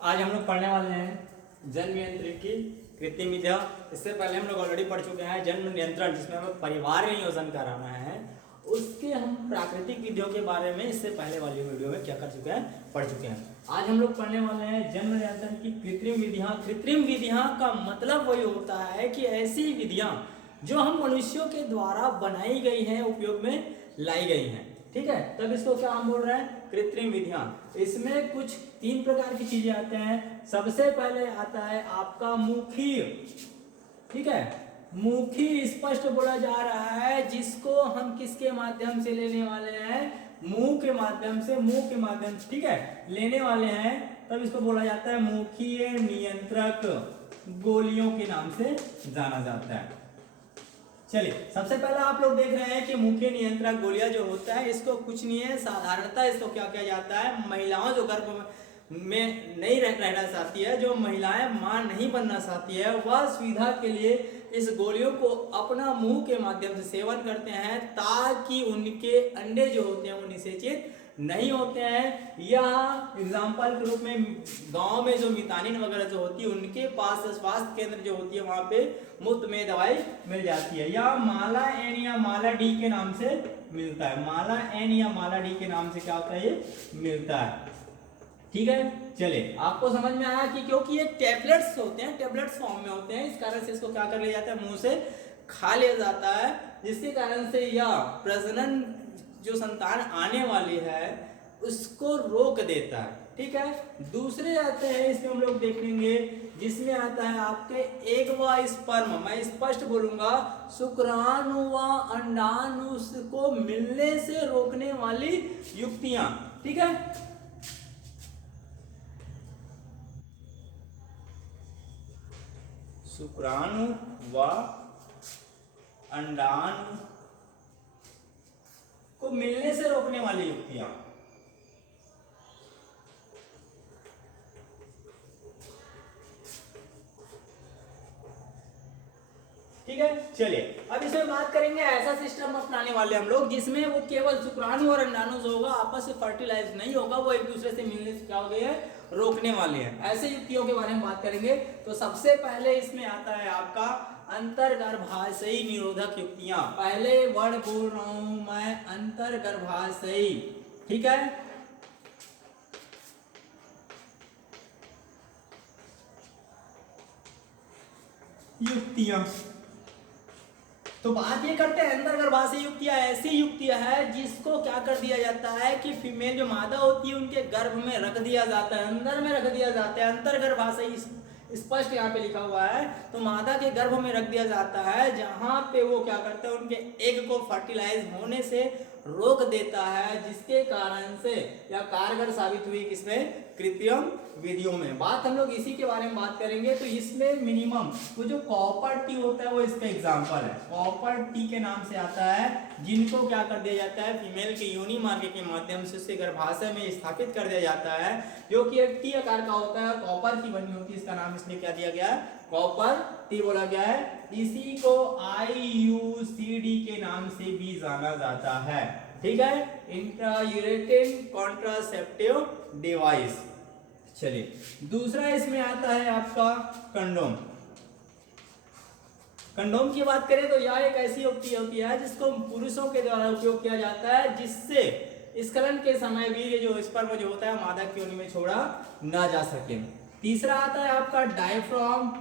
आज हम लोग पढ़ने वाले हैं जन्म नियंत्रण की कृत्रिम विधियाँ। इससे पहले हम लोग ऑलरेडी पढ़ चुके हैं जन्म नियंत्रण, जिसमें हमें परिवार नियोजन कराना है। उसके हम प्राकृतिक विधियों के बारे में इससे पहले वाली वीडियो में क्या कर चुके हैं, पढ़ चुके हैं। आज हम लोग पढ़ने वाले हैं जन्म नियंत्रण की कृत्रिम विधियाँ। कृत्रिम विधियाँ का मतलब वही होता है कि ऐसी विधियाँ जो हम मनुष्यों के द्वारा बनाई गई हैं, उपयोग में लाई गई हैं, ठीक है। तब इसको क्या हम बोल रहे हैं, कृत्रिम विधियां। इसमें कुछ 3 प्रकार की चीजें आते हैं। सबसे पहले आता है आपका मुखी, ठीक है। मुखी स्पष्ट बोला जा रहा है, जिसको हम किसके माध्यम से लेने वाले हैं, मुंह के माध्यम से, मुंह के माध्यम से, ठीक है, लेने वाले हैं। तब इसको बोला जाता है मुखीय नियंत्रक गोलियों के नाम से जाना जाता है। चलिए, सबसे पहले आप लोग देख रहे हैं कि मुख्य नियंत्रक गोलियां जो होता है, इसको कुछ नहीं है, साधारणतः इसको क्या किया जाता है, महिलाओं जो गर्भ में नहीं रहना चाहती है, जो महिलाएं मां नहीं बनना चाहती है, वह सुविधा के लिए इस गोलियों को अपना मुंह के माध्यम से सेवन करते हैं, ताकि उनके अंडे जो होते हैं वो निषेचित नहीं होते हैं। या एग्जाम्पल के रूप में गांव में जो मितानिन वगैरह जो होती है, उनके पास स्वास्थ्य केंद्र जो होती है, वहां पे मुफ्त में दवाई मिल जाती है। या माला एन या माला डी के नाम से मिलता है। माला एन या माला डी के नाम से क्या होता है, ये मिलता है, ठीक है। चलिए, आपको समझ में आया कि क्योंकि ये टेबलेट्स होते हैं, टेबलेट्स फॉर्म में होते हैं, इस कारण से इसको क्या कर लिया जाता है, मुंह से खा लिया जाता है, जिसके कारण से यह प्रजनन जो संतान आने वाली है उसको रोक देता है, ठीक है। दूसरे आते हैं, इसमें हम लोग देखेंगे, जिसमें आता है आपके एग व स्पर्म, मैं स्पष्ट बोलूंगा, शुक्राणु व अंडाणु को मिलने से रोकने वाली युक्तियां, ठीक है। शुक्राणु व अंडाणु को मिलने से रोकने वाली युक्तियां, ठीक है। चलिए, अब इसमें बात करेंगे, ऐसा सिस्टम अपनाने वाले हम लोग जिसमें वो केवल शुक्राणु और अंडाणु जो होगा आपस में फर्टिलाइज नहीं होगा, वो एक दूसरे से मिलने से क्या हो गए हैं, रोकने वाले हैं। ऐसे युक्तियों के बारे में बात करेंगे। तो सबसे पहले इसमें आता है आपका अंतर्गर्भाशयी निरोधक युक्तियां। पहले वर्ड बोल रहा हूं मैं, अंतर्गर्भाशयी, ठीक है। युक्तियां, तो बात ये करते हैं, अंतर्गर्भाशयी युक्तियां ऐसी युक्तियां है जिसको क्या कर दिया जाता है कि फीमेल जो मादा होती है उनके गर्भ में रख दिया जाता है, अंदर में रख दिया जाता है। अंतर्गर्भाशयी स्पष्ट यहाँ पे लिखा हुआ है, तो मादा के गर्भ में रख दिया जाता है, जहां पे वो क्या करते हैं, उनके एग को फर्टिलाइज होने से रोक देता है, जिसके कारण से यह कारगर साबित हुई किसमें, कृत्रिम विधियों में। बात हम लोग इसी के बारे में बात करेंगे। तो इसमें मिनिमम वो जो कॉपर टी होता है वो इसका एग्जांपल है। कॉपर टी के नाम से आता है, जिनको क्या कर दिया जाता है, फीमेल के योनि मार्ग के माध्यम से उसके गर्भाशय में स्थापित कर दिया जाता है, जो कि एक टी आकार का होता है, कॉपर की बनी होती है। इसका नाम इसलिए क्या दिया गया है, कॉपर टी बोला गया है। इसी को IUCD के नाम से भी जाना जाता है, ठीक है, इंट्रायूरेटिन कॉन्ट्रासेप्टिव डिवाइस। चलिए, दूसरा इसमें आता है आपका कंडोम। कंडोम की बात करें तो यह एक ऐसी युक्ति होती है जिसको पुरुषों के द्वारा उपयोग किया जाता है, जिससे स्खलन के समय वीर्य जो स्पर्म जो होता है मादा की योनि में छोड़ा ना जा सके। तीसरा आता है आपका डायफ्राम।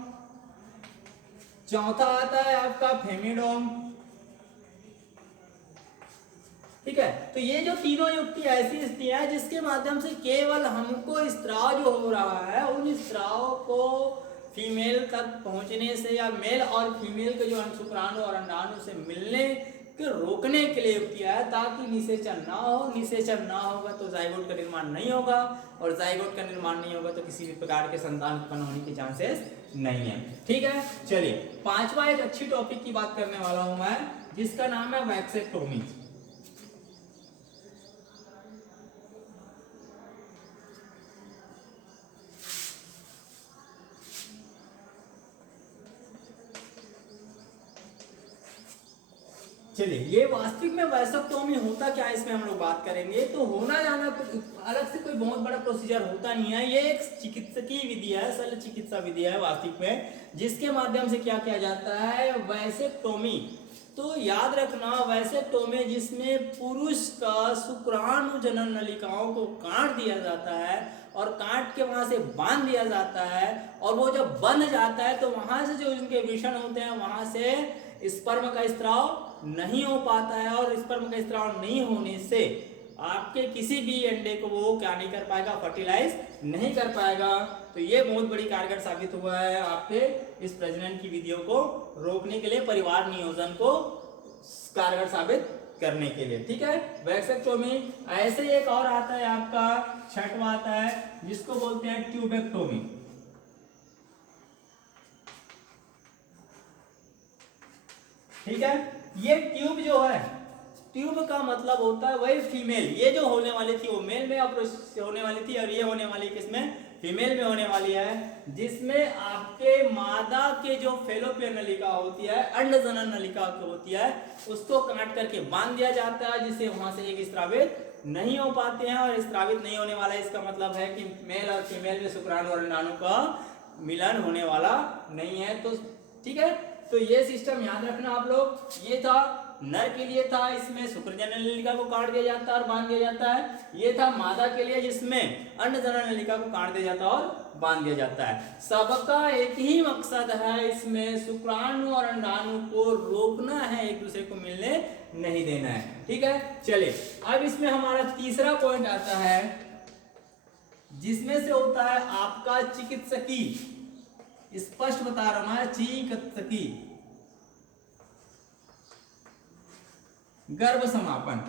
चौथा आता है आपका फेमिडोम, ठीक है। तो ये जो तीनों युक्ति ऐसी युक्तियां हैं जिसके माध्यम से केवल हमको स्त्राव जो हो रहा है, उन स्त्राव को फीमेल तक पहुंचने से, या मेल और फीमेल के जो शुक्राणु और अंडाणु से मिलने के रोकने के लिए युक्तियां है, ताकि निषेचन ना हो। निषेचन ना होगा तो जाइगोट का निर्माण नहीं होगा, और जाइगोट का निर्माण नहीं होगा तो किसी भी प्रकार के संतान उत्पन्न होने के चांसेस नहीं है, ठीक है। चलिए, पांचवा एक अच्छी टॉपिक की बात करने वाला हूं मैं, जिसका नाम है वैक्सेक्टोमी। चलिए, ये वास्तविक में वैसेक्टोमी होता क्या है इसमें हम लोग बात करेंगे। तो होना जाना अलग से कोई बहुत बड़ा प्रोसीजर होता नहीं है, ये एक चिकित्सकीय विधि है, शल्य चिकित्सा विधि है वास्तविक में, जिसके माध्यम से क्या किया जाता है, वैसेक्टोमी। तो याद रखना, वैसेक्टोमी जिसमें पुरुष का शुक्राणु जनन नलिकाओं को काट दिया जाता है और काट के वहां से बांध दिया जाता है, और वो जब बंध जाता है तो वहां से जो उनके वृषण होते हैं वहां से स्पर्म का स्त्राव नहीं हो पाता है, और स्पर्म का स्त्राव नहीं होने से आपके किसी भी अंडे को वो क्या नहीं कर पाएगा, फर्टिलाइज नहीं कर पाएगा। तो ये बहुत बड़ी कारगर साबित हुआ है आपके इस प्रजनन की विधियों को रोकने के लिए, परिवार नियोजन को कारगर साबित करने के लिए। ठीक है, वैसेक्टोमी। ऐसे एक और आता है आपका, छठवां आता है जिसको बोलते हैं ट्यूबेक्टोमी। ठीक है, ये ट्यूब जो है, ट्यूब का मतलब होता है वही फीमेल, ये जो होने वाली थी वो मेल में होने वाली थी, और ये होने वाली किसमें, फीमेल में होने वाली है, जिसमें आपके मादा के जो फेलोपियन नलिका होती है, अंड जनन नलिका होती है, उसको काट करके बांध दिया जाता है, जिससे वहां से एक स्त्रावित नहीं हो पाते हैं। और स्त्रावित नहीं होने वाला इसका मतलब है कि मेल और फीमेल में शुक्राणु और अंडाणु का मिलन होने वाला नहीं है। तो ठीक है, तो ये सिस्टम याद रखना आप लोग। ये था नर के लिए था, इसमें शुक्रजनन नलिका को काट दिया जाता है और बांध दिया जाता है। ये था मादा के लिए, जिसमें अंडजनन नलिका को काट दिया जाता है और बांध दिया जाता है। सबका एक ही मकसद है, इसमें शुक्राणु और अंडाणु को रोकना है, एक दूसरे को मिलने नहीं देना है। ठीक है, चलिए अब इसमें हमारा तीसरा पॉइंट आता है, जिसमें से होता है आपका चिकित्सकी, स्पष्ट बता रहा हूं, चिकित्सकी गर्भ समापन।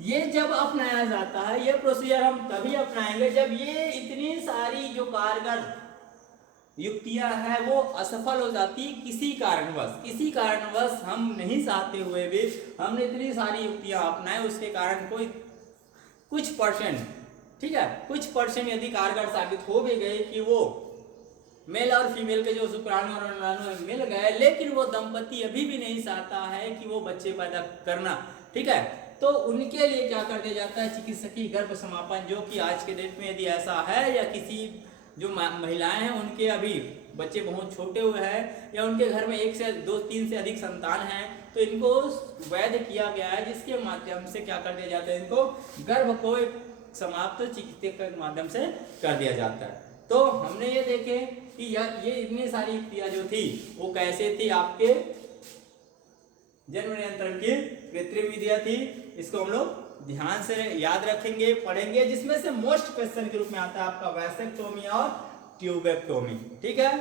ये जब अपनाया जाता है, ये प्रोसीजर हम तभी अपनाएंगे जब ये इतनी सारी जो कारगर युक्तियां हैं वो असफल हो जाती किसी कारणवश हम नहीं चाहते हुए भी हमने इतनी सारी युक्तियां अपनाए, उसके कारण कोई कुछ परसेंट, ठीक है, कुछ परसेंट यदि कारगर साबित हो भी गए कि वो मेल और फीमेल के जो शुक्राणु और अंडाणु मिल गए, लेकिन वो दंपति अभी भी नहीं चाहता है कि वो बच्चे पैदा करना। ठीक है, तो उनके लिए क्या कर दिया जाता है, चिकित्सकीय गर्भ समापन, जो कि आज के डेट में यदि ऐसा है या किसी जो महिलाएं हैं उनके अभी बच्चे बहुत छोटे हुए हैं या उनके घर में 1 से 2 3 से अधिक संतान हैं, तो इनको वैध किया गया है, जिसके माध्यम से क्या कर दिया जाता है, इनको गर्भ को एक समाप्त चिकित्सा के माध्यम से कर दिया जाता है। तो हमने ये देखे कि ये इतनी सारी युक्तियां जो थी वो कैसे थी, आपके जन्म नियंत्रण की कृत्रिम विधियां थी। इसको हम लोग ध्यान से याद रखेंगे, पढ़ेंगे, जिसमें से मोस्ट क्वेश्चन के रूप में आता है आपका वैसेक्टोमी और ट्यूबेक्टोमी। ठीक है।